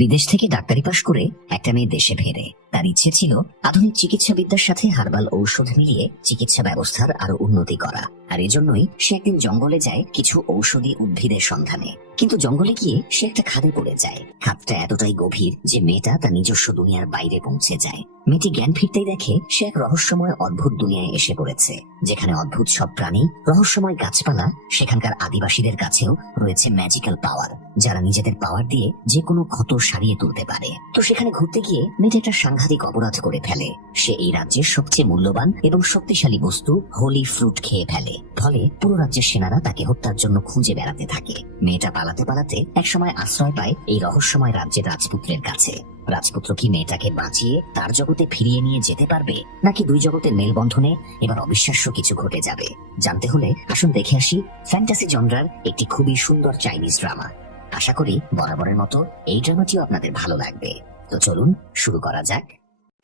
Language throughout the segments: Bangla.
বিদেশ থেকে ডাক্তারি পাশ করে একটা মেয়ে দেশে ফেরে। তার ইচ্ছে ছিল আধুনিক চিকিৎসা বিদ্যার সাথে হার্বাল ঔষধ মিলিয়ে চিকিৎসা ব্যবস্থার আরো উন্নতি করা। আর এজন্যই সে একদিন জঙ্গলে যায় কিছু ঔষধি উদ্ভিদের সন্ধানে। কিন্তু জঙ্গলে গিয়ে সে একটা খাদে পড়ে যায়। খাদটা এতটাই গভীর যে মেয়েটা তার নিজস্ব দুনিয়ার বাইরে পৌঁছে যায়। মেয়েটি জ্ঞান ফিরতেই দেখে সে এক রহস্যময় অদ্ভুত দুনিয়ায় এসে পড়েছে, যেখানে অদ্ভুত সব প্রাণী, রহস্যময় গাছপালা, সেখানকার আদিবাসীদের কাছেও রয়েছে ম্যাজিক্যাল পাওয়ার, যারা নিজেদের পাওয়ার দিয়ে যে কোনো ক্ষত সারিয়ে তুলতে পারে। তো সেখানে ঘুরতে গিয়ে মেয়েটা একটা সাংঘাতিক অপরাধ করে ফেলে। সে এই রাজ্যের সবচেয়ে মূল্যবান এবং শক্তিশালী বস্তু হোলি ফ্রুট খেয়ে ফেলে। ফলে পুরো রাজ্যের সেনারা তাকে হত্যার জন্য খুঁজে বেড়াতে থাকে। মেয়েটা পালাতে পালাতে একসময় আশ্রয় পায় এই রহস্যময় রাজ্যের রাজপুত্রের কাছে। রাজপুত্র কি মেয়েটাকে বাঁচিয়ে তার জগতে ফিরিয়ে নিয়ে যেতে পারবে, নাকি দুই জগতের মেলবন্ধনে এবার অবিশ্বাস্য কিছু ঘটে যাবে? জানতে হলে আসুন দেখে আসি ফ্যান্টাসি জনরার একটি খুবই সুন্দর চাইনিজ ড্রামা। আশা করি বরাবরের মতো এই ড্রামাটিও আপনাদের ভালো লাগবে। তো চলুন শুরু করা যাক।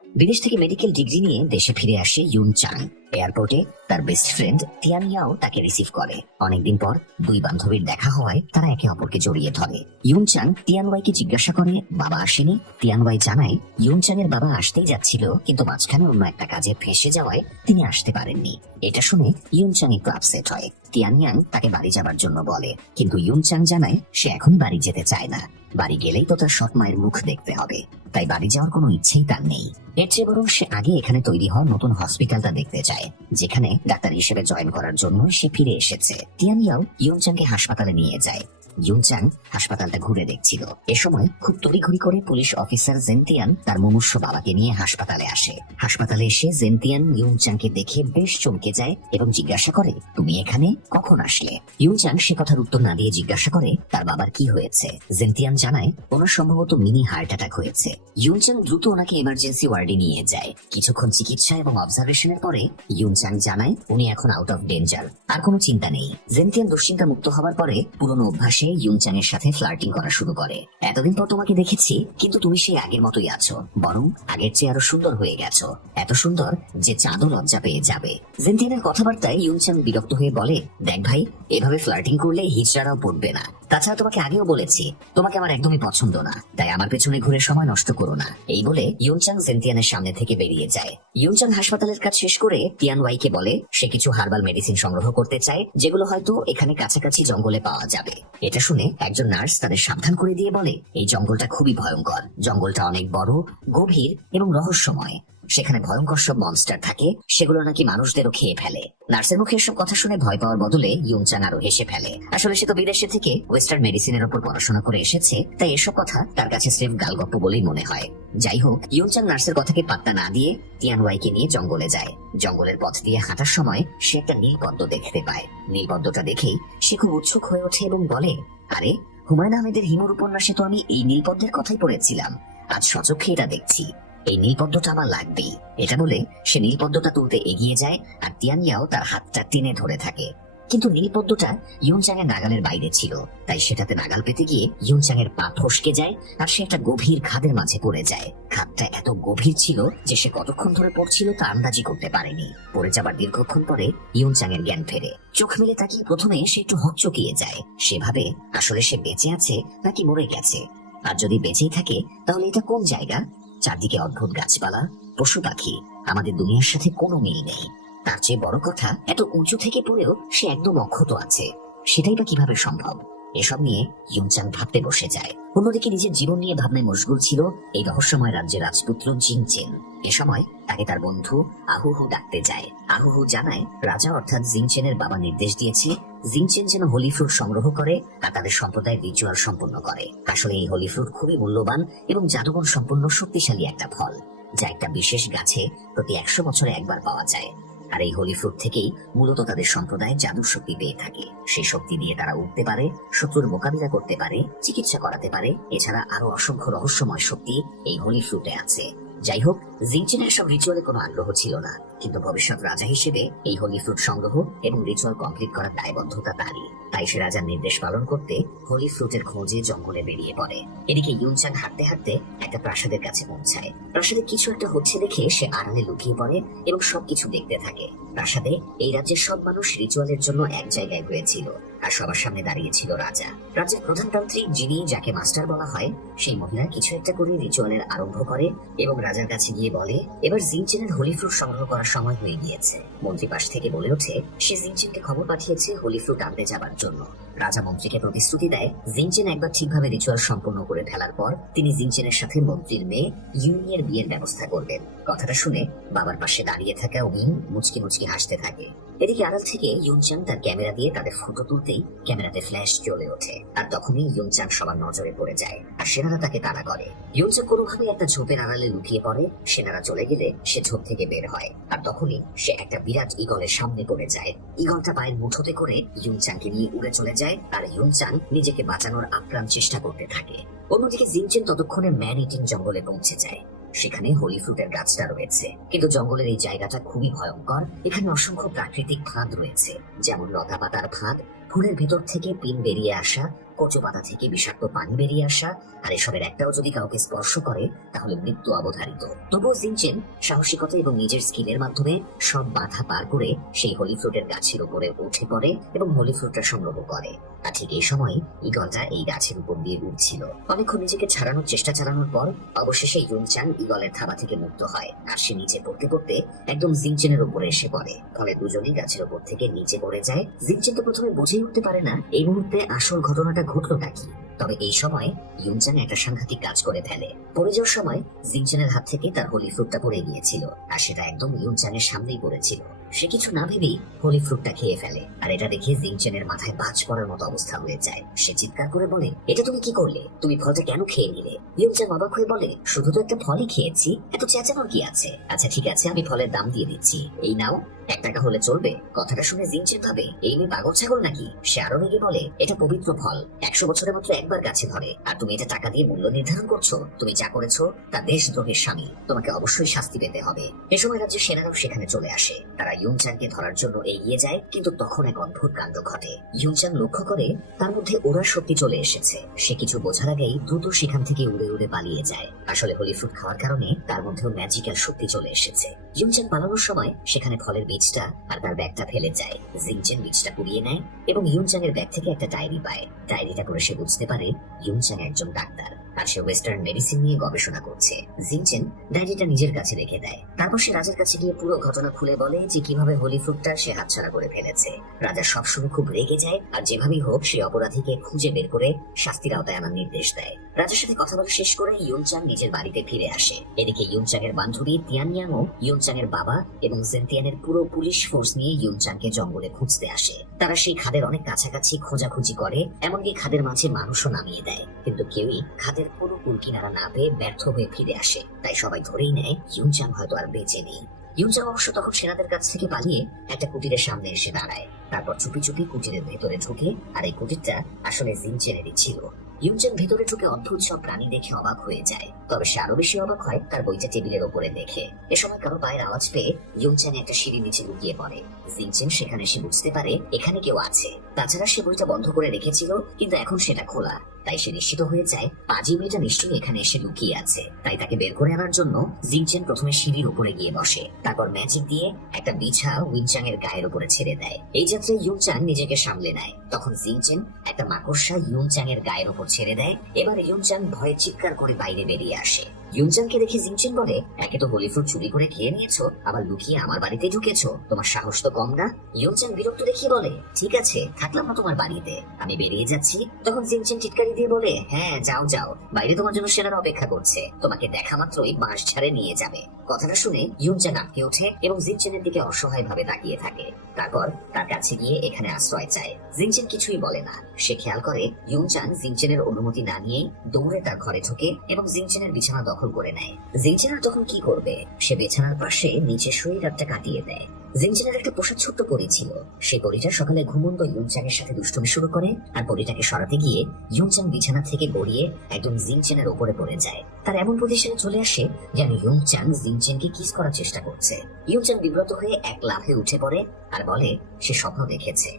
বিদেশ থেকে মেডিকেল ডিগ্রি নিয়ে দেশে ফিরে আসে ইউন চাং। এয়ারপোর্টে তার বেস্ট ফ্রেন্ড তিয়ান ইয়াও তাকে রিসিভ করে। অনেকদিন পর দুই বান্ধবীর দেখা হওয়ায় তারা একে অপরকে জড়িয়ে ধরে। ইউন চাং তিয়ান ওয়াইকে জিজ্ঞাসা করে বাবা আসেনি। তিয়ান ওয়াই জানায় ইউন চাং এর বাবা আসতেই যাচ্ছিল, কিন্তু মাঝখানে অন্য একটা কাজে ফেঁসে যাওয়ায় তিনি আসতে পারেননি। এটা শুনে ইউন চাং একটু আপসেট হয়। তিয়ান ইয়াং তাকে বাড়ি যাবার জন্য বলে, কিন্তু ইউন চাং জানায় সে এখনই বাড়ি যেতে চায় না। বাড়ি গেলেই তো তার সৎ মায়ের মুখ দেখতে হবে, তাই বাড়ি যাওয়ার কোনো ইচ্ছেই তার নেই। এর চেয়ে বরং সে আগে এখানে তৈরি হওয়া নতুন হসপিটালটা দেখতে চায়, যেখানে ডাক্তার হিসেবে জয়েন করার জন্য সে ফিরে এসেছে। তিয়ান ইয়াও ইউনচাংকে হাসপাতালে নিয়ে যায়। ইউনচাং হাসপাতালটা ঘুরে দেখছিল। এ সময় খুব তড়িঘড়ি করে পুলিশ অফিসার জেনতিয়ান তার মুমূর্ষ বাবাকে নিয়ে হাসপাতালে আসে। হাসপাতালে এসে জেনতিয়ান ইউনচাংকে দেখে বেশ চমকে যায় এবং জিজ্ঞাসা করে, তুমি এখানে কখন আসলে? ইউনচাং সে কথার উত্তর না দিয়ে জিজ্ঞাসা করে তার বাবার কি হয়েছে। জেনতিয়ান জানায় ওনার সম্ভবত মিনি হার্ট অ্যাটাক হয়েছে। ইউনচাং দ্রুত ওনাকে এমার্জেন্সি ওয়ার্ডে নিয়ে যায়। কিছুক্ষণ চিকিৎসা এবং অবজারভেশনের পরে ইউনচাং জানায় উনি এখন আউট অফ ডেঞ্জার, আর কোনো চিন্তা নেই। জেনতিয়ান দুশ্চিন্তা মুক্ত হবার পরে পুরনো অভ্যাসে ইউনচাং এর সাথে ফ্লার্টিং করা শুরু করে। এতদিন পর তোমাকে দেখেছি, কিন্তু তুমি সেই আগের মতোই আছো, বরং আগের চেয়ে আরো সুন্দর হয়ে গেছো। এত সুন্দর যে চাঁদও লজ্জা পেয়ে যাবে। জেনতিয়ানের কথাবার্তায় ইউনচাং বিরক্ত হয়ে বলে, দেখ ভাই, এভাবে ফ্লার্টিং করলে হিজড়ারাও পড়বে না। তাছাড়া তোমাকে আগেও বলেছি তোমাকে আমার একদমই পছন্দ না, তাই আমার পেছনে ঘুরে সময় নষ্ট করো না। এই বলে ইউনচাং জেনতিয়ানের সামনে থেকে বেরিয়ে যায়। ইউনচাং হাসপাতালের কাজ শেষ করে তিয়ান ওয়াইকে বলে সে কিছু হার্বাল মেডিসিন সংগ্রহ করতে চায়, যেগুলো হয়তো এখানে কাছাকাছি জঙ্গলে পাওয়া যাবে। এটা শুনে একজন নার্স তাদের সাবধান করে দিয়ে বলে, এই জঙ্গলটা খুবই ভয়ঙ্কর। জঙ্গলটা অনেক বড়, গভীর এবং রহস্যময়। সেখানে ভয়ঙ্কর সব মনস্টার থাকে, সেগুলো নাকি মানুষদেরও খেয়ে ফেলে। নার্সের মুখে এসব কথা শুনে ভয় পাওয়ার বদলে ইউনচাং আরো হেসে ফেলে। আসলে সে তো বিদেশে থেকে ওয়েস্টার্ন মেডিসিনের উপর পড়াশোনা করে এসেছে, তাই এসব কথা তার কাছে স্রেফ গালগপ্প বলেই মনে হয়। যাই হোক, ইউনচাং নার্সের কথাকে পাত্তা না দিয়ে তিয়ান ওয়াইকে নিয়ে জঙ্গলে যায়। জঙ্গলের পথ দিয়ে হাঁটার সময় সে একটা নীলপদ্ম দেখতে পায়। নীলপদ্মটা দেখেই সে খুব উৎসুক হয়ে ওঠে এবং বলে, আরে, হুমায়ুন আহমেদের হিমুর উপন্যাসে তো আমি এই নীলপদ্মের কথাই পড়েছিলাম, আজ সচক্ষে এটা দেখছি। এই নীলপদ্মটা আমার লাগবেই। এটা বলে সে নীলপদ্মটা তুলতে এগিয়ে যায়, আর তিয়ান ইয়াও তার হাতটা টেনে ধরে থাকে। কিন্তু নীলপদ্মটা ইউনচাং এর নাগালের বাইরে ছিল, তাই সেটাতে নাগাল পেতে গিয়ে ইউনচাং এর পা ফসকে যায়, আর সে একটা গভীর খাদের মাঝে পড়ে যায়। খাদটা এত গভীর ছিল যে সে কতক্ষণ ধরে পড়ছিল তা আন্দাজই করতে পারেনি। পড়ে যাবার দীর্ঘক্ষণ পরে ইউনচাং এর জ্ঞান ফেরে। চোখ মেলে তাকিয়ে প্রথমে সে একটু হকচকিয়ে যায়। সে ভাবে আসলে সে বেঁচে আছে নাকি মরে গেছে, আর যদি বেঁচেই থাকে তাহলে এটা কোন জায়গা? চারদিকে অদ্ভুত গাছপালা, পশু পাখি, আমাদের দুনিয়ার সাথে কোনো মিল নেই। তার চেয়ে বড় কথা, এত উঁচু থেকে পড়েও সে একদম অক্ষত আছে, সেটাই বা কিভাবে সম্ভব? এসব নিয়ে ইউনচাং ভাবতে বসে যায়। অন্যদিকে নিজের জীবন নিয়ে ভাবনায় মশগুল ছিল এই রহস্যময় রাজ্যের রাজপুত্র জিনচেন। এ সময় তাকে তার বন্ধু আহুহু ডাকতে যায়। আহুহু জানায় রাজা অর্থাৎ জিনচেনের বাবা নির্দেশ দিয়েছে জিনচেন যেন হোলি ফ্রুট সংগ্রহ করে আর তাদের সম্প্রদায়ের রিচুয়াল সম্পন্ন করে। আসলে এই হোলি ফ্রুট খুবই মূল্যবান এবং জাদুগুণ সম্পন্ন শক্তিশালী একটা ফল, যা একটা বিশেষ গাছে প্রতি 100 বছরে একবার পাওয়া যায়। আর এই হোলি ফ্রুট থেকেই মূলত তাদের সম্প্রদায় জাদুর শক্তি পেয়ে থাকে। সেই শক্তি দিয়ে তারা উঠতে পারে, শত্রুর মোকাবিলা করতে পারে, চিকিৎসা করাতে পারে। এছাড়া আরো অসংখ্য রহস্যময় শক্তি এই হোলি ফ্রুটে আছে। যাই হোক, জিনচেনের সব রিচুয়ালে কোনো আগ্রহ ছিল না, কিন্তু ভবিষ্যৎ রাজা হিসেবে এই হোলি ফ্রুট সংগ্রহ এবং রিচুয়াল কমপ্লিট করার দায়বদ্ধতা তারই। তাই সে রাজার নির্দেশ পালন করতে হোলি ফ্রুটের খোঁজে জঙ্গলে বেরিয়ে পড়ে। এদিকে ইউনচাং হাঁটতে হাঁটতে একটা প্রাসাদের কাছে পৌঁছায়। প্রাসাদে কিছু একটা হচ্ছে দেখে সে আড়ালে লুকিয়ে পড়ে এবং সবকিছু দেখতে থাকে। প্রাসাদে এই রাজ্যের সব মানুষ রিচুয়ালের জন্য এক জায়গায় হয়েছিল, আর সবার সামনে দাঁড়িয়েছিল রাজা। রাজ্যের প্রধানতান্ত্রিক, যিনি যাকে মাস্টার বলা হয়, সেই মহিলা কিছু একটা করে রিচুয়ালের আরম্ভ করে এবং রাজার কাছে গিয়ে বলে এবার জিনচেনের হোলি ফ্রুট সংগ্রহ করার সময় হয়ে গিয়েছে। মন্ত্রী পাশ থেকে বলে ওঠে সে জিনচেনকে খবর পাঠিয়েছে হোলি ফ্রুট আনতে যাবার জন্য। রাজা মন্ত্রীকে প্রতিশ্রুতি দেয় জিনচেন একবার ঠিকভাবে রিচুয়াল সম্পূর্ণ করে ফেলার পর তিনি জিনচেনের সাথে মন্ত্রীর মেয়ে ইউনিয়ের বিয়ের ব্যবস্থা করবেন। কথাটা শুনে বাবার পাশে দাঁড়িয়ে থাকা উইং মুচকি মুচকি হাসতে থাকে। এদিকে আড়াল থেকে ইউনচাং তার ক্যামেরা দিয়ে তাদের ফটো তুলতেই ক্যামেরাতে ফ্ল্যাশ জ্বলে ওঠে, আর তখনই ইউনচাং সবার নজরে পড়ে যায় আর সেনারা তাকে তাড়া করে। ইউনচাং কোনোভাবে একটা ঝোপের আড়ালে লুকিয়ে পড়ে। সেনারা চলে গেলে সে ঝোপ থেকে বের হয়, আর তখনই সে একটা বিরাট ঈগলের সামনে পড়ে যায়। ঈগলটা পায়ের মুঠোতে করে ইউনচাংকে নিয়ে উড়ে চলে যায়, আর ইউনচাং নিজেকে বাঁচানোর আপ্রাণ চেষ্টা করতে থাকে। অন্যদিকে জিনচেন ততক্ষণে ম্যান ইটিং জঙ্গলে পৌঁছে যায়। সেখানে হোলি ফ্রুটের গাছটা রয়েছে, কিন্তু জঙ্গলের এই জায়গাটা খুবই ভয়ঙ্কর। এখানে অসংখ্য প্রাকৃতিক ফাঁদ রয়েছে, যেমন লতা পাতার ফাঁদ, ফুলের ভেতর থেকে পিন বেরিয়ে আসা, কচু পাতা থেকে বিষাক্ত পানি বেরিয়ে আসা, আর এসবের একটাও যদি কাউকে স্পর্শ করে তাহলে মৃত্যু অবধারিত। তবুও জিনচেন সাহসিকতা এবং নিজের স্কিলের মাধ্যমে সব বাধা পার করে সেই হোলি ফ্রুটের গাছের উপরে উঠে পড়ে এবং হোলি ফ্রুটটা সংগ্রহ করে। আর ঠিক এই সময় ঈগলটা এই গাছের উপর দিয়ে উঠছিল। অনেকক্ষণ নিজেকে ছাড়ানোর চেষ্টা চালানোর পর অবশেষে ইউনচাং ঈগলের থাবা থেকে মুক্ত হয়, আর সে নিচে পড়তে পড়তে একদম জিনচেনের উপরে এসে পড়ে। ফলে দুজনেই গাছের উপর থেকে নিচে পড়ে যায়। জিনচেন তো প্রথমে বুঝেই উঠতে পারে না এই মুহূর্তে আসল ঘটনাটা ঘটলোটা কি। তবে এই সময় ইউনচাং একটা সাংঘাতিক কাজ করে ফেলে। পড়ে যাওয়ার সময় জিনচেনের হাত থেকে তার হোলি ফ্রুটটা পড়ে গিয়েছিল, আর সেটা একদম ইউনচাং এর সামনেই পড়েছিল। সে কিছু না ভেবেই হোলি ফ্রুটটা খেয়ে ফেলে, আর এটা দেখে জিনচেনের মাথায় বাজ পড়ার মতো অবস্থা হয়ে যায়। সে চিৎকার করে বলে এটা তুমি কি করলে, তুমি ফলটা কেন খেয়ে নিলে? ইউনচাং অবাক হয়ে বলে শুধু তো একটা ফলই খেয়েছি, এত চেঁচানোর কি আছে? আচ্ছা ঠিক আছে, আমি ফলের দাম দিয়ে দিচ্ছি, এই নাও, 1 টাকা হলে চলবে? কথাটা শুনে জিনচেন ভাবে এই মেয়ে পাগল ছাগল নাকি। সে আরো রেগে বলে এটা পবিত্র ফল, 100 বছরে মাত্র একবার গাছে ধরে, আর তুমি এটা টাকা দিয়ে মূল্য নির্ধারণ করছো? তুমি যা করেছো তা দেশদ্রোহের শামিল, তোমাকে অবশ্যই শাস্তি পেতে হবে। এ সময় রাজ্যের সেনারাও সেখানে চলে আসে। তারা ইউনচাংকে ধরার জন্য এগিয়ে যায়, কিন্তু তখন এক অদ্ভুত কাণ্ড ঘটে। ইউনচাং লক্ষ্য করে তার মধ্যে ওড়ার শক্তি চলে এসেছে। সে কিছু বোঝার আগেই দ্রুত সেখান থেকে উড়ে উড়ে পালিয়ে যায়। আসলে হোলি ফ্রুট খাওয়ার কারণে তার মধ্যেও ম্যাজিক্যাল শক্তি চলে এসেছে। ইউনচাং পালানোর সময় সেখানে ফলের বীজটা আর তার ব্যাগটা ফেলে যায়। জিনচেন বীজটা কুড়িয়ে নেয় এবং ইউনচাং এর ব্যাগ থেকে একটা ডায়েরি পায়। ডায়েরিটা পড়ে সে বুঝতে পারে ইউনচাং একজন ডাক্তার, আর সে ওয়েস্টার্ন মেডিসিন নিয়ে গবেষণা করছে। জিনচেন ডায়েরিটা নিজের কাছে রেখে দেয়। তারপর সে রাজার কাছে গিয়ে পুরো ঘটনা খুলে বলে যে কিভাবে হোলি ফ্রুটটা সে হাতছাড়া করে ফেলেছে। রাজা সবসময় খুব রেগে যায়, আর যেভাবেই হোক সে অপরাধীকে খুঁজে বের করে শাস্তির আওতায় আনার নির্দেশ দেয়। রাজার সাথে কথা বলা শেষ করে ইউনচাং নিজের বাড়িতে ফিরে আসে। এদিকে ইউনচাং এর বান্ধবী তিয়ানয়াংও ইউনচাং এর বাবা এবং জেনতিয়ানের পুরো পুলিশ ফোর্স নিয়ে ইউনচাংকে জঙ্গলে খুঁজতে আসে। তারা সেই খাদের অনেক কাছাকাছি খোঁজাখুঁজি করে, এমনকি খাদের মাঝে মানুষও নামিয়ে দেয়, কিন্তু কেউই খাদের কোনো কুল কিনারা না পেয়ে ব্যর্থ হয়ে ফিরে আসে। তাই সবাই ধরেই নেয় ইউনচাং হয়তো আর বেঁচে নেই। ইউনচাং অবশ্য তখন সেনাদের কাছ থেকে পালিয়ে একটা কুটিরের সামনে এসে দাঁড়ায়। তারপর চুপি চুপি কুটিরের ভেতরে ঢুকে, আর এই কুটিরটা আসলে জিনচেনেরই ছিল। ইউনচাং ভেতরে ঢুকে অদ্ভুত সব প্রাণী দেখে অবাক হয়ে যায়, তবে সে আরো বেশি অবাক হয় তার বইটা টেবিলের ওপরে দেখে। এ সময় কারো পায়ের আওয়াজ পেয়ে ইউনচাং একটা সিঁড়ির নিচে লুকিয়ে পড়ে। জিনচেন সেখানে এসে বুঝতে পারে এখানে কেউ আছে। তাছাড়া সে বইটা বন্ধ করে রেখেছিল, কিন্তু এখন সেটা খোলা। তাই সে নিশ্চিত হয়ে যায় পাজি মেয়েটা নিশ্চয়ই এখানে এসে লুকিয়ে আছে। তাই তাকে বের করে আনার জন্য জিনচেন প্রথমে সিঁড়ির উপরে গিয়ে বসে, তারপর ম্যাজিক দিয়ে একটা বিছা উইনচাং এর গায়ের উপরে ছেড়ে দেয়। এই যাত্রায় ইউনচাং নিজেকে সামলে নেয়। তখন জিনচেন একটা মাকড়সা ইউনচাং এর গায়ের উপর ছেড়ে দেয়। এবার ইউনচাং ভয়ে চিৎকার করে বাইরে বেরিয়ে আসে। ইউনচাংকে দেখে জিনচেন বলে একে তো হোলি ফ্রুট চুরি করে খেয়ে নিয়েছো, আবার লুকিয়ে আমার বাড়িতে ঢুকেছো, তোমার সাহস তো কম না? ইউনচাং বিরক্ত দেখিয়ে বলে ঠিক আছে, থাকলাম না তোমার বাড়িতে, আমি বেরিয়ে যাচ্ছি। তখন জিনচেন চিৎকারি দিয়ে বলে হ্যাঁ যাও যাও, বাইরে তোমার জন্য সেনারা অপেক্ষা করছে, তোমাকে দেখা মাত্রই বাঁশ ঝাড়ে নিয়ে যাবে। কথাটা শুনে ইউনচাং আটকে ওঠে এবং জিনচেনের দিকে অসহায় ভাবে তাকিয়ে থাকে। তারপর তার কাছে গিয়ে এখানে আশ্রয় চায়। জিনচেন কিছুই বলে না। সে খেয়াল করে ইউনচাং জিনচেনের অনুমতি না নিয়েই দৌড়ে তার ঘরে ঢোকে এবং জিনচেনের বিছানা দখল করে নেয়। জিনচেন আর তখন কি করবে, সে বিছানার পাশে নিচে শুয়ে রাতটা কাটিয়ে দেয়। জিনচেনের একটা পোষা ছোট্ট পরী ছিল। সেই পরীটা সকালে ঘুমন্ত ইউনচাং এর সাথে দুষ্টুমি শুরু করে, আর পরীটাকে সরাতে গিয়ে ইউনচাং বিছানা থেকে গড়িয়ে একদম জিনচেনের উপরে পড়ে যায়। তার এমন পজিশনে চলে আসে যেন ইউনচাং জিনচেনকে কিস করার চেষ্টা করছে। ইউনচাং বিব্রত হয়ে এক লাফে উঠে পড়ে আর বলে সে স্বপ্ন দেখেছে।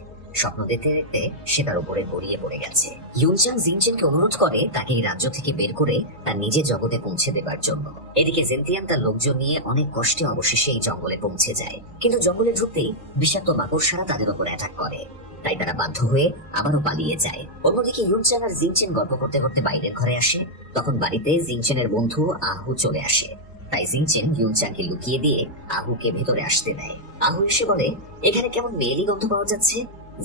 স্বপ্ন দেখতে দেখতে সে তার উপরে গড়িয়ে পড়ে গেছে। ইউনচাং জিনচেনকে অনুরোধ করে তাকে এই রাজ্য থেকে বের করে তার নিজের জগতে পৌঁছে দেবার জন্য। এদিকে জেনতিয়ান তার লোকজন নিয়ে অনেক কষ্টে অবশেষে এই জঙ্গলে পৌঁছে যায়, কিন্তু জঙ্গলে ঢুকতেই বিষাক্ত মাকড়সারা তাদের উপর অ্যাটাক করে। তাই তারা বাধ্য হয়ে আবারও পালিয়ে যায়। অন্যদিকে ইউনচাং আর জিংচেন গল্প করতে করতে বাইরের ঘরে আসে। তখন বাড়িতে জিংচেনের বন্ধু আহু চলে আসে। তাই জিংচেন ইউনচাংকে লুকিয়ে দিয়ে আহুকে ভেতরে আসতে দেয়। আহু এসে বলে, এখানে কেমন মেয়েলি গন্ধ পাওয়া যাচ্ছে।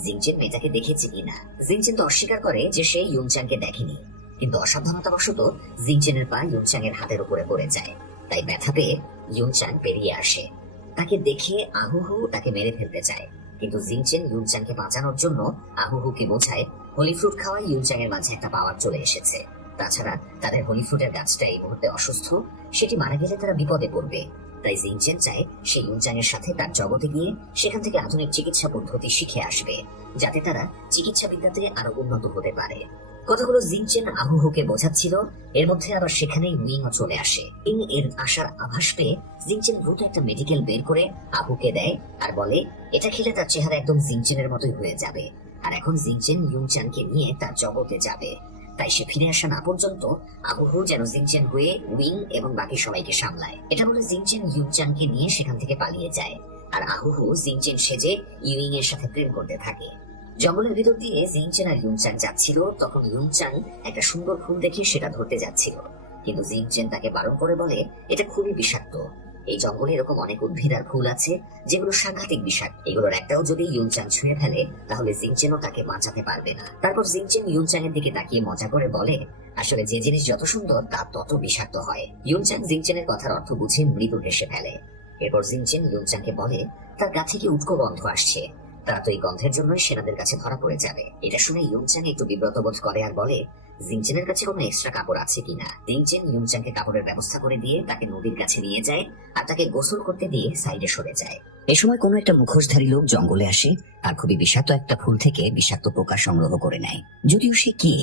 জিংচেন মেয়েটাকে দেখেছে কিনা। জিংচেন তো অস্বীকার করে যে সে ইউনচাংকে দেখেনি, কিন্তু অসাবধানতাবশত জিংচেনের পা ইউনচাং এর হাতের উপরে পড়ে যায়। তাই ব্যথা পেয়ে ইউনচাং বেরিয়ে আসে। তাকে দেখে আহুহু তাকে মেরে ফেলতে চায়, কিন্তু জিংচেন ইউনচাংকে বাঁচানোর জন্য আহুহুকে বোঝায় হোলি ফ্রুট খাওয়ায় ইউনচাং এর মাঝে একটা পাওয়ার চলে এসেছে। তাছাড়া তাদের হোলি ফ্রুটের গাছটা এই মুহূর্তে অসুস্থ, সেটি মারা গেলে তারা বিপদে পড়বে। তাই জিংচেন চায় সে ইউনচাং এর সাথে তার জগতে গিয়ে সেখান থেকে আধুনিক চিকিৎসা পদ্ধতি শিখে আসবে, যাতে তারা চিকিৎসা বিদ্যাতে আরো উন্নত হতে পারে। কথাগুলো জিংচেন আহুহুকে বোঝাচ্ছিল, এর মধ্যে আবার সেখানেই উইংও চলে আসে। এর আসার আভাস পেয়ে জিংচেন দ্রুত একটা মেডিকেল বের করে আহুকে দেয় আর বলে এটা খেলে তার চেহারা একদম জিংচেনের মতোই হয়ে যাবে। আর এখন জিংচেন ইউনচাংকে নিয়ে তার জগতে যাবে। তাই সে ফিরে আসা না পর্যন্ত আহুহু যেন জিংচেন হয়ে উইং এবং বাকি সবাইকে সামলায়। এটা বলে জিংচেন ইউনচাংকে নিয়ে সেখান থেকে পালিয়ে যায়, আর আহুহু জিংচেন সেজে ইউইং এর সাথে প্রেম করতে থাকে। জঙ্গলের ভিতর দিয়ে জিংচেন আর ইউনচাং যাচ্ছিল, তখন ইউনচাং একটা সুন্দর ফুল দেখে সেটা ধরতে যাচ্ছিল, কিন্তু জিংচেন তাকে বারণ করে বলে এটা খুবই বিষাক্ত। এই জঙ্গলে এরকম অনেক উদ্ভিদ আর ফুল আছে যেগুলো সাংঘাতিক বিষাক্ত। এগুলোর একটাও যদি ইউনচাং ছুঁয়ে ফেলে তাহলে জিংচেনও তাকে বাঁচাতে পারবে না। তারপর জিংচেন ইউনচাং এর দিকে তাকিয়ে মজা করে বলে, আসলে যে জিনিস যত সুন্দর তা তত বিষাক্ত হয়। ইউনচাং জিংচেনের কথার অর্থ বুঝে মৃদু হেসে ফেলে। এরপর জিংচেন ইউনচাংকে বলে তার গা থেকে উটকো গন্ধ আসছে, তারা তো এই গন্ধের জন্যই সেনাদের কাছে ধরা পড়ে যাবে। এটা শুনে ইউনচাং একটু বিব্রত বোধ করে আর বলে জিংচেনের কাছে কোনো এক্সট্রা কাপড় আছে কিনা। জিংচেন ইউনচাংকে কাপড়ের ব্যবস্থা করে দিয়ে তাকে নদীর কাছে নিয়ে যায় আর তাকে গোসল করতে দিয়ে সাইডে সরে যায়। এ সময় কোনো একটা মুখোশধারী লোক জঙ্গলে আসে আর খুবই বিষাক্ত একটা ফুল থেকে বিষাক্ত পোকা সংগ্রহ করে নেয়। যদিও সে কে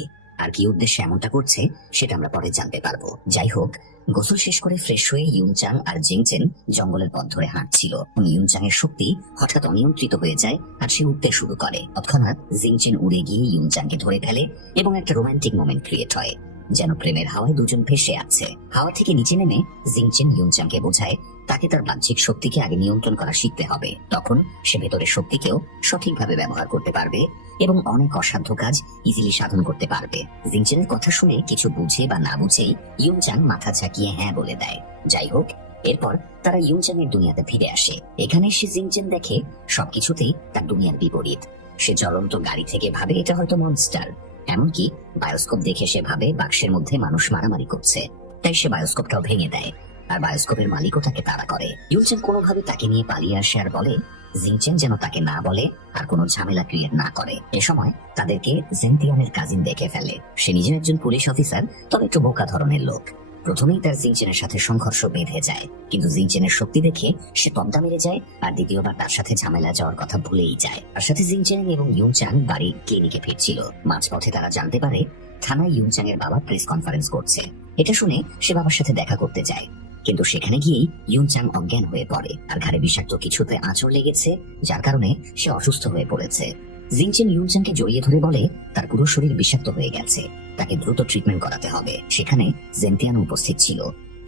আর কি উদ্দেশ্যে এমনটা করছে সেটা আমরা পরে জানতে পারবো। যাই হোক, গোসল শেষ করে ফ্রেশ হয়ে ইউনচাং আর জিংচেন জঙ্গলের পথ ধরে হাঁটছিল। ইউনচাং এর শক্তি হঠাৎ অনিয়ন্ত্রিত হয়ে যায় আর সে উঠতে শুরু করে। তৎক্ষণাৎ জিংচেন উড়ে গিয়ে ইউনচাংকে ধরে ফেলে এবং একটা রোমান্টিক মোমেন্ট ক্রিয়েট হয়, যেন প্রেমের হাওয়ায় দুজন ভেসে আছে। হাওয়া থেকে নিচে নেমে জিংচেন ইউনচাংকে বোঝায় তাকে তার বাহ্যিক শক্তিকে আগে নিয়ন্ত্রণ করা শিখতে হবে, তখন সে ভেতরের শক্তিকেও সঠিকভাবে ব্যবহার করতে পারবে এবং অনেক অসাধ্য কাজ ইজিলি সাধন করতে পারবে। জিংচেনের কথা শুনে কিছু বুঝে বা না বুঝেই ইউনচাং মাথা ঝাঁকিয়ে হ্যাঁ বলে দেয়। যাই হোক, এরপর তারা ইউনচাং এর দুনিয়াতে ফিরে আসে। এখানে সে জিংচেন দেখে সবকিছুতেই তার দুনিয়ার বিপরীত। সে জ্বলন্ত গাড়ি থেকে ভাবে এটা হয়তো মনস্টার, এমনকি বায়োস্কোপ দেখে সে ভাবে বাক্সের মধ্যে মানুষ মারামারি করছে। তাই সে বায়োস্কোপটাও ভেঙে দেয় আর বায়োস্কোপের মালিকও তাকে তাড়া করে। ইউনচাং কোনোভাবে তাকে নিয়ে পালিয়ে আসে আর বলে জিংচেন যেন তাকে না বলে আর কোনো ঝামেলা ক্রিয়েট না করে। এ সময় তাদেরকে জেনতিয়ানের কাজিন দেখে ফেলে। সে নিজে একজন পুলিশ অফিসার, তবে একটু বোকা ধরনের লোক। প্রথমেই তার জিংচেনের সাথে সংঘর্ষ বেঁধে যায়, কিন্তু জিংচেনের শক্তি দেখে সে তদ্দা মেরে যায় আর দ্বিতীয়বার তার সাথে ঝামেলা যাওয়ার কথা ভুলেই যায়। তার সাথে জিংচেন এবং ইউনচাং বাড়ির ক্লিনিকে ফিরছিল। মাঝপথে তারা জানতে পারে থানায় ইউনচাং এর বাবা প্রেস কনফারেন্স করছে। এটা শুনে সে বাবার সাথে দেখা করতে যায়, কিন্তু সেখানে গিয়েই ইউনচাং অজ্ঞান হয়ে পড়ে আর ঘাড়ে বিষাক্ত কিছুতে আঁচড় লেগেছে, যার কারণে সে অসুস্থ হয়ে পড়েছে। জিংচেন ইউনচাংকে জড়িয়ে ধরে বলে তার পুরো শরীর বিষাক্ত হয়ে গেছে, তাকে দ্রুত ট্রিটমেন্ট করাতে হবে। সেখানে জেনতিয়ান উপস্থিত ছিল।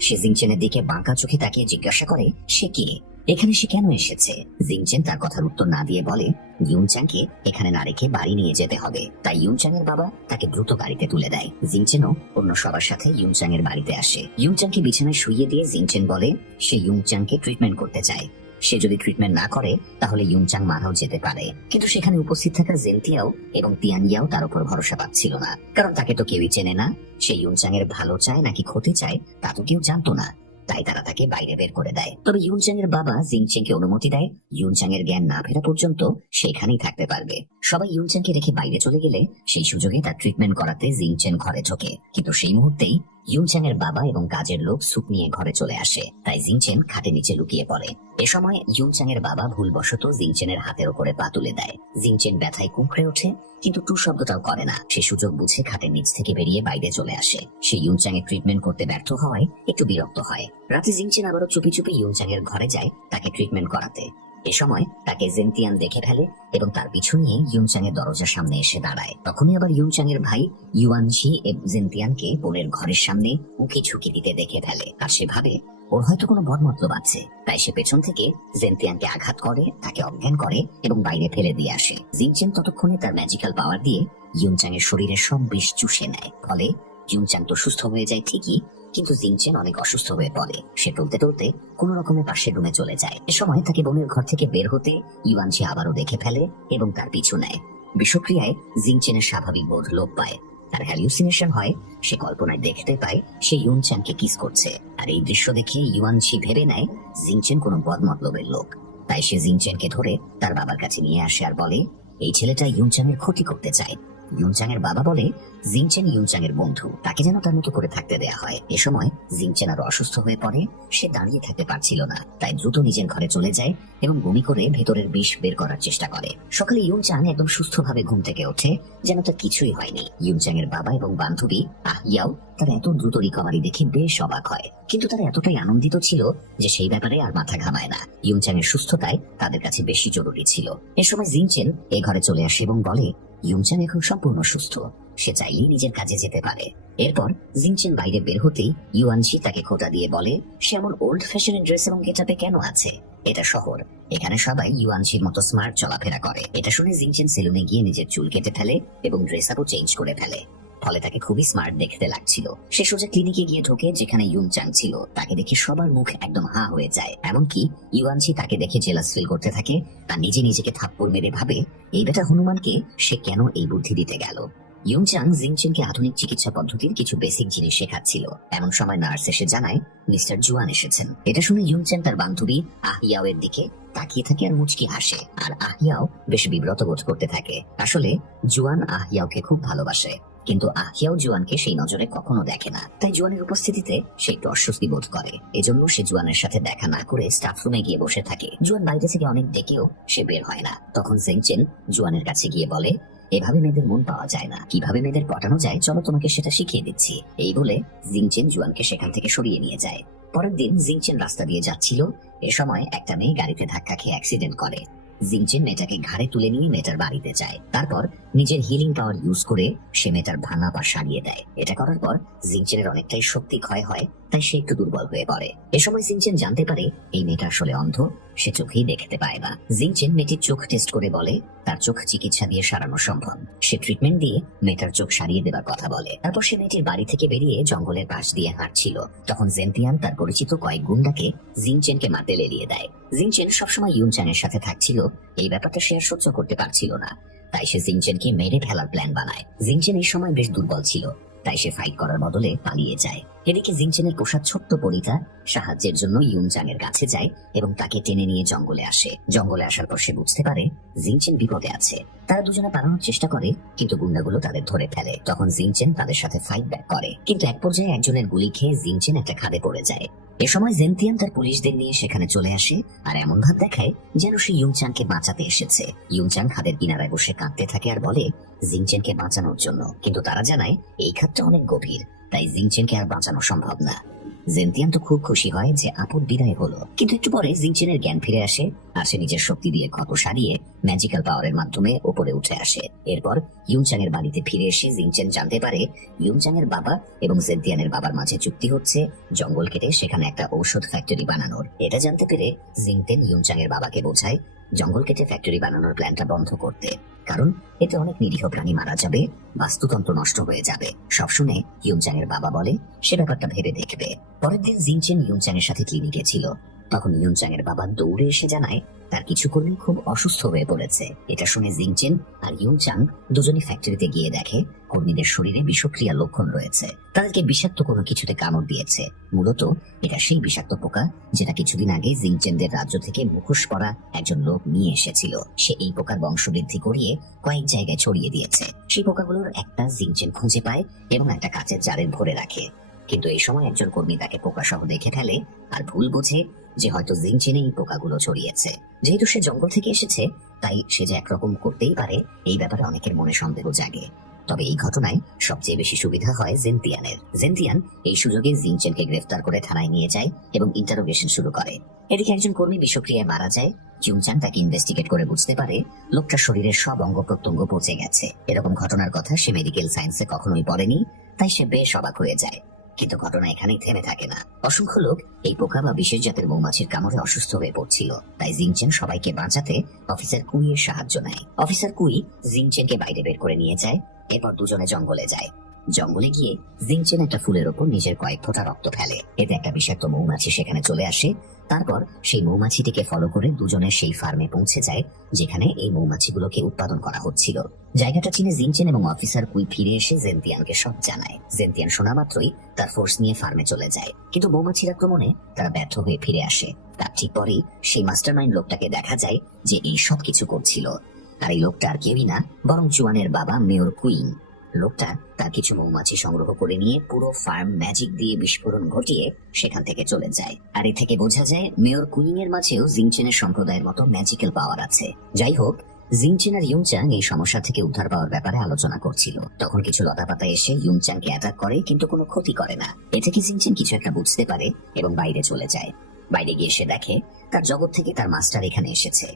সে জিংচেনের দিকে বাঁকা চোখে তাকিয়ে জিজ্ঞাসা করে সে কে, এখানে সে কেন এসেছে। জিংচেন তার কথার উত্তর না দিয়ে বলে ইউনচাংকে এখানে না রেখে বাড়ি নিয়ে যেতে হবে। তাই ইউনচাং এর বাবা তাকে দ্রুত গাড়িতে তুলে দেয়। জিংচেনও অন্য সবার সাথে ইউনচাং এর বাড়িতে আসে। ইউনচাংকে বিছানায় শুইয়ে দিয়ে জিংচেন বলে সে ইউনচাংকে ট্রিটমেন্ট করতে চায়। সে যদি ট্রিটমেন্ট না করে তাহলে ইউনচাং মারাও যেতে পারে। কিন্তু সেখানে উপস্থিত থাকা জেনতিয়াও এবং তিয়ানইয়াও তার উপর ভরসা পাচ্ছিল না, কারণ তাকে তো কেউই চেনে না। সে ইউনচাং এর ভালো চায় নাকি ক্ষতি চায় তা তো কেউ জানতো না, তাই তারা তাকে বাইরে বের করে দেয়। তবে ইউনচাং এর বাবা জিংচেনকে অনুমতি দেয় ইউনচাং এর জ্ঞান না ফেরা পর্যন্ত সেখানেই থাকতে পারবে। সবাই ইউনচাংকে রেখে বাইরে চলে গেলে সেই সুযোগে তার ট্রিটমেন্ট করাতে জিংচেন ঘরে ঢোকে, কিন্তু সেই মুহূর্তেই ইউনচাং এর বাবা এবং কাজের লোক স্যুপ নিয়ে ঘরে চলে আসে। তাই জিংচেন খাটের নিচে লুকিয়ে পড়ে। এ সময় ইউনচাং এর বাবা ভুলবশত জিংচেনের হাতের উপরে পা তুলে দেয়। জিংচেন ব্যথায় কুঁকড়ে ওঠে, কিন্তু টু শব্দটাও করে না। সে সুযোগ বুঝে খাটের নিচ থেকে বেরিয়ে বাইরে চলে আসে। সে ইউনচাং এর ট্রিটমেন্ট করতে ব্যর্থ হওয়ায় একটু বিরক্ত হয়। রাতে জিংচেন আবারও চুপি চুপি ইউনচাং এর ঘরে যায় তাকে ট্রিটমেন্ট করাতে। এ সময় তাকে জেনতিয়ান দেখে ফেলে এবং তার পিছু নিয়ে ইউনচাং এর দরজার সামনে এসে দাঁড়ায়। তখনই আবার ইউনচাং এর ভাই ইউয়ানশি জেনতিয়ানকে বোনের ঘরের সামনে উকি ঝুঁকি দিতে দেখে ফেলে আর সে ভাবে ওর হয়তো কোনো বদমতলব আছে। তাই সে পেছন থেকে জেনতিয়ানকে আঘাত করে, তাকে অজ্ঞান করে এবং বাইরে ফেলে দিয়ে আসে। জিনচেন ততক্ষণে তার ম্যাজিক্যাল পাওয়ার দিয়ে ইউনচাং এর শরীরের সব বিষ চুষে নেয়। ফলে ইউনচাং তো সুস্থ হয়ে যায় ঠিকই, কিন্তু জিনচেন অনেক অসুস্থ হয়ে পড়ে। সে টলতে টলতে কোন রকমের পাশের রুমে চলে যায়। এ সময় তাকে বোনের ঘর থেকে বের হতে ইউয়ানচি আবারও দেখে ফেলে এবং তার পিছু নেয়। বিষক্রিয়ায় জিনচেনের স্বাভাবিক বোধ লোপ পায়। তার হ্যালিউসিনেশন হয়, সে কল্পনায় দেখতে পায় সে ইউনচাংকে কিস করছে। আর এই দৃশ্য দেখে ইউয়ানচি ভেবে নেয় জিনচেন কোনো বদমতলবের লোক। তাই সে জিনচেনকে ধরে তার বাবার কাছে নিয়ে আসে আর বলে এই ছেলেটা ইউনচাং এর ক্ষতি করতে চায়। ইউনচাং এর বাবা বলে জিনচেন ইউনচাং এর বন্ধু, তাকে যেন তার মতো করে থাকতে দেয়া হয়। এ সময় জিনচেন আরো অসুস্থ হয়ে পড়ে, সে দাঁড়িয়ে থাকতে পারছিল না। তাই দ্রুত নিজের ঘরে চলে যায় এবং বমি করে ভেতরের বিষ বের করার চেষ্টা করে। সকালে ইউনচাং একদম সুস্থভাবে ঘুম থেকে ওঠে, যেন তার কিছুই হয়নি। ইউনচাং এর বাবা এবং বান্ধবী আহিয়াও তার এত দ্রুত রিকভারি দেখে বেশ অবাক হয়, কিন্তু তারা এতটাই আনন্দিত ছিল যে সেই ব্যাপারে আর মাথা ঘামায় না। ইউনচাং এর সুস্থতায় তাদের কাছে বেশি জরুরি ছিল। এ সময় জিনচেন এ ঘরে চলে আসে এবং বলে ইউনচাং এখন সম্পূর্ণ সুস্থ, সে চাইলেই নিজের কাজে যেতে পারে। এরপর জিনচেন বাইরে বের হতেই ইউয়ানচি তাকে খোঁটা দিয়ে বলে সে এমন ওল্ড ফ্যাশনের ড্রেস এবং গেটআপে কেন আছে? এটা শহর, এখানে সবাই ইউয়ানচির মতো স্মার্ট চলাফেরা করে। এটা শুনে জিনচেন সেলুনে গিয়ে নিজের চুল কেটে ফেলে এবং ড্রেস আপও চেঞ্জ করে ফেলে। ফলে তাকে খুবই স্মার্ট দেখতে লাগছিল। সে সোজা ক্লিনিকে গিয়ে ঢোকে যেখানে ইউনচাং ছিল। তাকে দেখে সবার মুখ একদম হা হয়ে যায়। এমনকি ইউয়ানচি তাকে দেখে জেলাস ফিল করতে থাকে আর নিজে নিজেকে থাপ্পড় মেরে ভাবে এই বেটা হনুমানকে সে কেন এই বুদ্ধি দিতে গেল। ইউনচাং জিনচেনকে আধুনিক চিকিৎসা পদ্ধতির কিছু বেসিক জিনিস শেখাচ্ছিল। এমন সময় নার্স এসে জানায় মিস্টার জুয়ান এসেছেন। এটা শুনে ইউনচাং তার বান্ধবী আহিয়াও এর দিকে তাকিয়ে থাকে আর মুচকি হাসে। আর আহিয়াও বেশ বিব্রত বোধ করতে থাকে। আসলে জুয়ান আহিয়াওকে খুব ভালোবাসে, কিন্তু আহিয়াও জুয়ানকে সেই নজরে কখনো দেখে না। তাই জুয়ানের উপস্থিতিতে সে একটু অস্বস্তি বোধ করে। এজন্য সে জুয়ানের সাথে দেখা না করে স্টাফ রুমে গিয়ে বসে থাকে। জুয়ান বাইরে থেকে অনেক ডেকেও সে বের হয় না। তখন জিনচেন জুয়ানের কাছে গিয়ে বলে এভাবে মেয়েদের মন পাওয়া যায় না, কিভাবে মেয়েদের পটানো যায় চলো তোমাকে সেটা শিখিয়ে দিচ্ছি। এই বলে জিনচেন জুয়ানকে সেখান থেকে সরিয়ে নিয়ে যায়। পরের দিন জিনচেন রাস্তা দিয়ে যাচ্ছিল। এ সময় একটা মেয়ে গাড়িতে ধাক্কা খেয়ে অ্যাক্সিডেন্ট করে। জিনচেন মেয়েটাকে ঘাড়ে তুলে নিয়ে মেয়েটার বাড়িতে যায়। তারপর নিজের হিলিং পাওয়ার ইউজ করে সে মেয়েটার ভাঙা পা সারিয়ে দেয়। এটা করার পর জিনচেনের অনেকটাই শক্তি ক্ষয় হয়, তাই সে একটু দুর্বল হয়ে পড়ে। এ সময় জিনচেন জানতে পারে এই মেয়েটা আসলে অন্ধ, সে চোখেই দেখতে পায় না। জিনচেন মেয়েটির চোখ টেস্ট করে বলে তার চোখ চিকিৎসা দিয়ে সারানো সম্ভব। সে ট্রিটমেন্ট দিয়ে মেয়েটার চোখ সারিয়ে দেবার কথা বলে। তারপর সে মেয়েটির বাড়ি থেকে বেরিয়ে জঙ্গলের পাশ দিয়ে হাঁটছিল। তখন জেনতিয়ান তার পরিচিত কয়েক গুন্ডাকে জিনচেনকে মারতে লেলিয়ে দেয়। জিনচেন সবসময় ইউনচাং এর সাথে থাকছিল, এই ব্যাপারটা সে আর সহ্য করতে পারছিল না। তাই সে জিনচেনকে মেরে ফেলার প্ল্যান বানায়। জিনচেন এই সময় বেশ দুর্বল ছিল, তাই সে ফাইট করার বদলে পালিয়ে যায়। এদিকে জিনচেনের পোষা ছোট্ট পরিটা সাহায্যের জন্য ইউনচাং এর কাছে যায় এবং তাকে টেনে নিয়ে জঙ্গলে আসে। জঙ্গলে আসার পর সে বুঝতে পারে জিনচেন বিপদে আছে। তারা দুজনে পালানোর চেষ্টা করে, কিন্তু গুন্ডাগুলো তাদের ধরে ফেলে। তখন জিনচেন তাদের সাথে ফাইট ব্যাক করে, কিন্তু এক পর্যায়ে একজনের গুলি খেয়ে জিনচেন একটা খাদে পড়ে যায়। এ সময় জেনতিয়ান তার পুলিশদের নিয়ে সেখানে চলে আসে আর এমন ভাব দেখায় যেন সে ইউনচাংকে বাঁচাতে এসেছে। ইউনচাং খাদের কিনারায় বসে কাঁদতে থাকে আর বলে জিনচেনকে বাঁচানোর জন্য, কিন্তু তারা জানায় এই খাদটা অনেক গভীর, তাই জিনচেনকে আর বাঁচানো সম্ভব না। জেনতিয়ান তো খুব খুশি হয় যে আপদ বিদায় হলো, কিন্তু একটু পরে জিনচেনের জ্ঞান ফিরে আসে আর সে নিজের শক্তি দিয়ে ক্ষত সারিয়ে ম্যাজিক্যাল পাওয়ারের মাধ্যমে উপরে উঠে আসে। এরপর ইউনচাং এর বাড়িতে ফিরে এসে জিনচেন জানতে পারে ইউনচাং এর বাবা এবং জেনতিয়ানের বাবার মাঝে চুক্তি হচ্ছে জঙ্গল কেটে সেখানে একটা ঔষধ ফ্যাক্টরি বানানোর। এটা জানতে পেরে জিনতেন ইউনচাং এর বাবাকে বোঝায় জঙ্গল কেটে ফ্যাক্টরি বানানোর প্ল্যানটা বন্ধ করতে, কারণ এতে অনেক নিরীহ প্রাণী মারা যাবে, বাস্তুতন্ত্র নষ্ট হয়ে যাবে। সব শুনে ইউনচাং এর বাবা বলে সে ব্যাপারটা ভেবে দেখবে। পরের দিন জিনচেন ইউনচাং এর সাথে ক্লিনিকে ছিল। তখন ইউনচাং এর বাবা দৌড়ে এসে জানায় তার কিছু কর্মী খুব অসুস্থ হয়ে পড়েছে। এটা শুনে জিনচেন আর ইউনচাং দুজনই ফ্যাক্টরিতে গিয়ে দেখে কর্মীদের শরীরে বিষক্রিয়া লক্ষণ রয়েছে। তাদেরকে বিষাক্ত কোনো কিছুতে কামড় দিয়েছে। মূলত এটা সেই বিষাক্ত পোকা যেটা কিছুদিন আগে জিনচেনদের রাজ্য থেকে মুখোশ পরা একজন লোক নিয়ে এসেছিল। সে এই পোকার বংশবৃদ্ধি করিয়ে কয়েক জায়গায় ছড়িয়ে দিয়েছে। সেই পোকাগুলোর একটা জিনচেন খুঁজে পায় এবং একটা কাচের জারে ভরে রাখে। কিন্তু এই সময় একজন কর্মী তাকে পোকা সহ দেখে ফেলে আর ভুল বোঝে যে হয়তো জিনচেনে এই পোকাগুলো ছড়িয়েছে। যেহেতু সে জঙ্গল থেকে এসেছে, তাই সে যে একরকম করতেই পারে এই ব্যাপারে অনেকের মনে সন্দেহ জাগে। তবে এই ঘটনায় সবচেয়ে বেশি সুবিধা হয় জেনতিয়ানের। জেনতিয়ান এই সুযোগে জিনচেনকে গ্রেফতার করে থানায় নিয়ে যায় এবং ইন্টারোগেশন শুরু করে। এদিকে একজন কর্মী বিষক্রিয়ায় মারা যায়। ইউনচাং তাকে ইনভেস্টিগেট করে বুঝতে পারে লোকটার শরীরের সব অঙ্গ প্রত্যঙ্গ পচে গেছে। এরকম ঘটনার কথা সে মেডিকেল সায়েন্সে কখনোই পড়েনি, তাই সে বেশ অবাক হয়ে যায়। কিন্তু ঘটনা এখানেই থেমে থাকে না। অসংখ্য লোক এই পোকা বা বিশেষ জাতের মৌমাছির কামড়ে অসুস্থ হয়ে পড়ছিল। তাই জিংচেন সবাইকে বাঁচাতে অফিসার কুইয়ের সাহায্য নেয়। অফিসার কুই জিংচেনকে বাইরে বের করে নিয়ে যায়। এরপর দুজনে জঙ্গলে যায়। জঙ্গলে গিয়ে জিংচেন একটা ফুলের ওপর নিজের কয়েক ফোঁটা রক্ত ফেলে। এতে একটা বিষাক্ত মৌমাছি সেখানে চলে আসে। তারপর সেই মৌমাছিটিকে ফলো করে দুজনে সেই ফার্মে পৌঁছে যায় যেখানে এই মৌমাছিগুলোকে উৎপাদন করা হচ্ছিল। জায়গাটা চিনে জিংচেন এবং অফিসার কুই ফিরে এসে জেন্তিয়ানকে সব জানায়। জেন্তিয়ান শোনা মাত্রই তার ফোর্স নিয়ে ফার্মে চলে যায়, কিন্তু মৌমাছির আক্রমণে তারা ব্যর্থ হয়ে ফিরে আসে। তার ঠিক পরেই সেই মাস্টারমাইন্ড লোকটাকে দেখা যায় যে এই সব কিছু করছিল। আর এই লোকটা আর কেউই না, বরং জুয়ানের বাবা মেয়র কুইন। লোকটা তার কিছু মৌমাছি সংগ্রহ করে নিয়ে পুরো ফার্ম ম্যাজিক দিয়ে বিস্ফোরণ ঘটিয়ে সেখান থেকে চলে যায়। আর এ থেকে বোঝা যায় মেয়র কুইন এর মাঝেও জিংচেনের সম্প্রদায়ের মতো ম্যাজিক্যাল পাওয়ার আছে। যাই হোক, জিংচেন আর ইউংচাং এই সমস্যা থেকে উদ্ধার পাওয়ার ব্যাপারে আলোচনা করছিল। তখন কিছু লতাপাতা এসে ইউংচাংকে অ্যাটাক করে, কিন্তু কোনো ক্ষতি করে না। এ থেকে জিংচেন কিছু একটা বুঝতে পারে এবং বাইরে চলে যায়। বাইরে গিয়ে সে দেখে তার জগৎ থেকে তার মাস্টার এখানে এসেছে।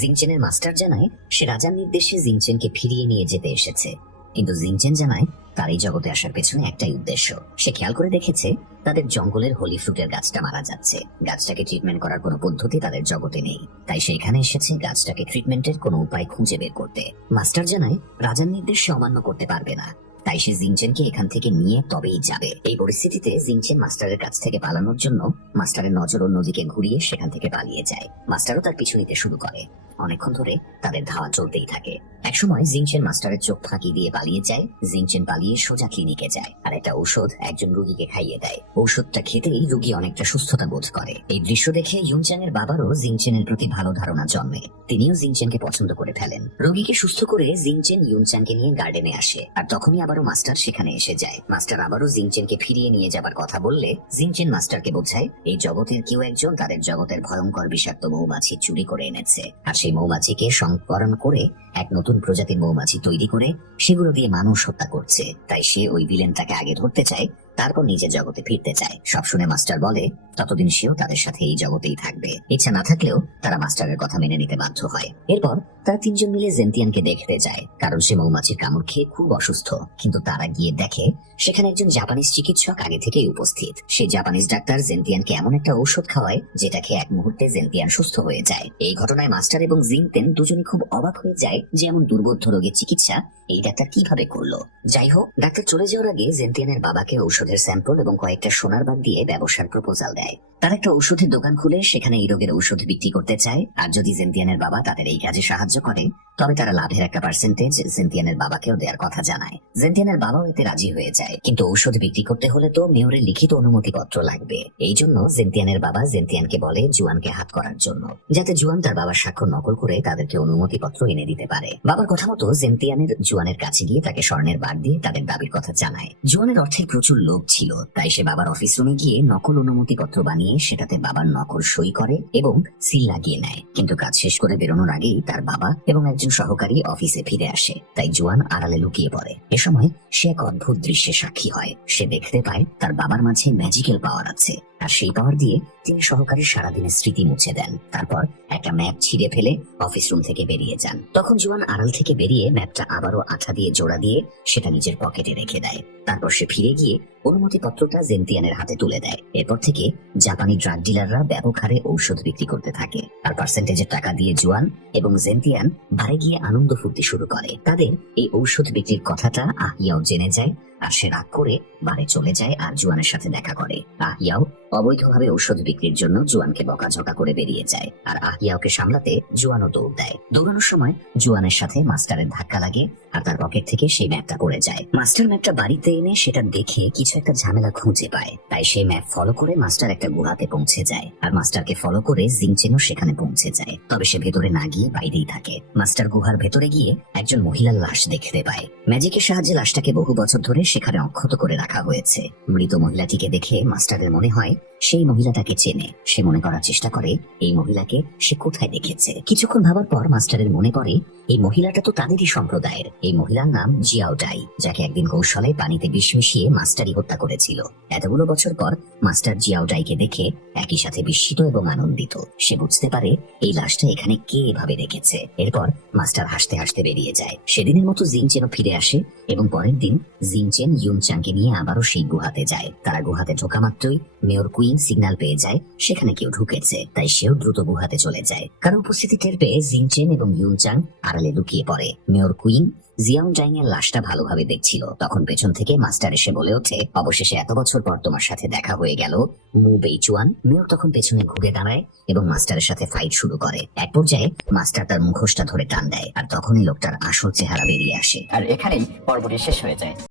জিংচেনের মাস্টার জানায় সে রাজার নির্দেশে জিংচেনকে ফিরিয়ে নিয়ে যেতে এসেছে, কিন্তু জিংচেন জানায় তার এই জগতে আসার পেছনে একটাই উদ্দেশ্য। সে খেয়াল করে দেখেছে তাদের জঙ্গলের হোলি ফ্রুটের গাছটা মারা যাচ্ছে। গাছটাকে ট্রিটমেন্ট করার কোনো পদ্ধতি তাদের জগতে নেই, তাই সে এখানে এসেছে গাছটাকে ট্রিটমেন্টের কোনো উপায় খুঁজে বের করতে। মাস্টার জানায় রাজার নির্দেশ সে অমান্য করতে পারবে না, তাই সে জিংচেনকে এখান থেকে নিয়ে তবেই যাবে। এই পরিস্থিতিতে জিংচেন মাস্টারের কাছ থেকে পালানোর জন্য মাস্টারের নজর অন্যদিকে ঘুরিয়ে সেখান থেকে পালিয়ে যায়। মাস্টারও তার পিছু নিতে শুরু করে। অনেকক্ষণ ধরে তাদের ধাওয়া চলতেই থাকে। একসময় জিংচেন মাস্টারের চোখ ফাঁকি দিয়ে পালিয়ে যায়। জিংচেন পালিয়ে সোজা ক্লিনিকে যায় আর একটা ঔষধ একজন রোগীকে খাইয়ে দেয়। ঔষধটা খেতেই রোগী অনেকটা সুস্থতা বোধ করে। এই দৃশ্য দেখে ইউংচাং এর বাবারও জিংচেনের প্রতি ভালো ধারণা জন্মে। তিনিও জিংচেনকে পছন্দ করে ফেলেন। রোগীকে সুস্থ করে জিংচেন ইউংচাংকে নিয়ে গার্ডেনে আসে, আর তখনই আবারও মাস্টার সেখানে এসে যায়। মাস্টার আবারও জিংচেনকে ফিরিয়ে নিয়ে যাবার কথা বললে জিংচেন মাস্টারকে বোঝায় এই জগতের কেউ একজন তাদের জগতের ভয়ঙ্কর বিষাক্ত মৌমাছি চুরি করে এনেছে, আর সেই মৌমাছিকে সংকরণ করে এক নতুন প্রজাতির মৌমাছি তৈরি করে সেগুলো দিয়ে মানুষ হত্যা করছে। তাই সে ওই ভিলেনটাকে আগে ধরতে চায়, তারপর নিজের জগতে ফিরতে চায়। সব শুনে মাস্টার বলে ততদিন সেও তাদের সাথে এই জগতেই থাকবে। ইচ্ছা না থাকলেও তারা মাস্টারের কথা মেনে নিতে বাধ্য হয়। এরপর তারা তিনজন মিলে জেন্তিয়ানকে দেখতে যায়, কারণ সে মৌমাছির কামড় খেয়ে খুব অসুস্থ। কিন্তু তারা গিয়ে দেখে সেখানে একজন জাপানিজ চিকিৎসক আগে থেকেই উপস্থিত। সেই জাপানিজ ডাক্তার জেন্তিয়ানকে এমন একটা ঔষধ খাওয়ায় যেটা খেয়ে এক মুহূর্তে জেন্তিয়ান সুস্থ হয়ে যায়। এই ঘটনায় মাস্টার এবং জিংতেন দুজনই খুব অবাক হয়ে যায় যে এমন দুর্বোধ্য রোগের চিকিৎসা এই ডাক্তার কিভাবে করলো। যাই হোক, ডাক্তার চলে যাওয়ার আগে জেন্তিয়ানের বাবাকে ঔষধের স্যাম্পল এবং কয়েকটা সোনার বার দিয়ে ব্যবসার প্রপোজাল দেয়। তারা একটা ঔষধের দোকান খুলে সেখানে এই রোগের ঔষধ বিক্রি করতে চায়, আর যদি জেন্তিয়ানের বাবা তাদের এই কাজে সাহায্য করে তবে তারা লাভের একটা পার্সেন্টেজ জেন্তিয়ানের বাবাকেও দেওয়ার কথা জানায়। জেন্তিয়ানের বাবাও এতে রাজি হয়ে যায়, কিন্তু ঔষধ বিক্রি করতে হলে তো মেয়রের লিখিত অনুমতিপত্র লাগবে। এই জন্য জেন্তিয়ানের বাবা জেন্তিয়ানকে বলে জুয়ানকে হাত করার জন্য, যাতে জুয়ান তার বাবার স্বাক্ষর নকল করে তাদেরকে অনুমতিপত্র এনে দিতে পারে। বাবার কথা মতো জেন্তিয়ানের জুয়ানের কাছে গিয়ে তাকে স্বর্ণের বার দিয়ে তাদের দাবির কথা জানায়। জুয়ানের অর্থের প্রচুর লোভ ছিল, তাই সে বাবার অফিস রুমে গিয়ে নকল অনুমতিপত্র বানিয়ে সেটাতে বাবার নকল সই করে এবং সিল লাগিয়ে নেয়। কিন্তু কাজ শেষ করে বেরোনোর আগেই তার বাবা এবং একজন সহকারী অফিসে ফিরে আসে, তাই জুয়ান আড়ালে লুকিয়ে পড়ে। এ সময় সে এক অদ্ভুত দৃশ্যের সাক্ষী হয়। সে দেখতে পায় তার বাবার মাঝে ম্যাজিক্যাল পাওয়ার আছে, আর সেই পাওয়ার দিয়ে তিনি সহকারী সারাদিনের স্মৃতি মুছে দেন। তারপর একটা ম্যাপ ছিঁড়ে ফেলে অফিস রুম থেকে বেরিয়ে যান। তখন জুয়ান আড়াল থেকে বেরিয়ে ম্যাপটা আবারও আঠা দিয়ে জোড়া দিয়ে সেটা নিজের পকেটে রেখে দেয়। তারপর সে ফিরে গিয়ে অনুমতিপত্রটা জেন্তিয়ানের হাতে তুলে দেয়। এরপর থেকে জাপানি ড্রাগ ডিলাররা ব্যাপক হারে ঔষধ বিক্রি করতে থাকে, আর পার্সেন্টেজের টাকা দিয়ে জুয়ান এবং জেন্তিয়ান বারে গিয়ে আনন্দ ফুর্তি শুরু করে। তাদের এই ঔষধ বিক্রির কথাটা আহিয়াও জেনে যায়, আর সে রাগ করে বারে চলে যায় আর জুয়ানের সাথে দেখা করে। আহিয়াও অবৈধভাবে ঔষধ বিক্রির জন্য জুয়ানকে বকাঝকা করে বেরিয়ে যায়, আর আহিয়াওকে সামলাতে জুয়ানও দৌড় দেয়। দৌড়ানোর সময় জুয়ানের সাথে মাস্টারের ধাক্কা লাগে, আর তার পকেট থেকে সেই ম্যাপটা পড়ে যায়। মাস্টার ম্যাপটা বাড়িতে এনে সেটা দেখে কিছু একটা ঝামেলা খুঁজে পায়, তাই সেই ম্যাপ ফলো করে মাস্টার একটা গুহাতে পৌঁছে যায়, আর মাস্টারকে ফলো করে জিংচেনও সেখানে পৌঁছে যায়। তবে সে ভেতরে না গিয়ে বাইরেই থাকে। মাস্টার গুহার ভেতরে গিয়ে একজন মহিলার লাশ দেখতে পায়। ম্যাজিকের সাহায্যে লাশটাকে বহু বছর ধরে সেখানে অক্ষত করে রাখা হয়েছে। মৃত মহিলাটিকে দেখে মাস্টারের মনে হয় সেই মহিলাটাকে চেনে। সে মনে করার চেষ্টা করে এই মহিলাকে সে কোথায় দেখেছে। কিছুক্ষণ ভাবার পর মাস্টারের মনে পড়ে এই মহিলাটা তো তাদেরই সম্প্রদায়ের। এই মহিলার নাম জিয়াওটাই, যাকে একদিন কৌশলে পানিতে বিষ মিশিয়ে মাস্টারই হত্যা করেছিল। এতগুলো বছর পর মাস্টার জিয়াওটাইকে দেখে একই সাথে বিস্মিত এবং আনন্দিত। সে বুঝতে পারে এই লাশটা এখানে কে এভাবে রেখেছে। এরপর মাস্টার হাসতে হাসতে বেরিয়ে যায়। সেদিনের মতো জিংচেনও ফিরে আসে এবং পরের দিন জিংচেন জিনচেন ইউনচাংকে নিয়ে আবারও সেই গুহাতে যায়। তারা গুহাতে ঢোকা মাত্রই মেয়র কুইন সিগন্যাল পেয়ে যায় সেখানে কেউ ঢুকেছে, তাই সেও দ্রুত গুহাতে চলে যায়। কারো উপস্থিতি টের পেয়ে জিনচেন এবং ইউনচাং আড়ালে লুকিয়ে পড়ে। মেয়র কুইন জিয়াংজাং এর লাশটা ভালোভাবে দেখছিল, তখন পেছন থেকে মাস্টার এসে বলে ওঠে, অবশেষে এত বছর পর তোমার সাথে দেখা হয়ে গেল মু বেইচুয়ান। মেয়র তখন পেছনে ঘুরে দাঁড়ায় এবং মাস্টারের সাথে ফাইট শুরু করে। এক পর্যায়ে মাস্টার তার মুখোশটা ধরে টান দেয়, আর তখনই লোকটার আসল চেহারা বেরিয়ে আসে। আর এখানেই পর্বটি শেষ হয়ে যায়।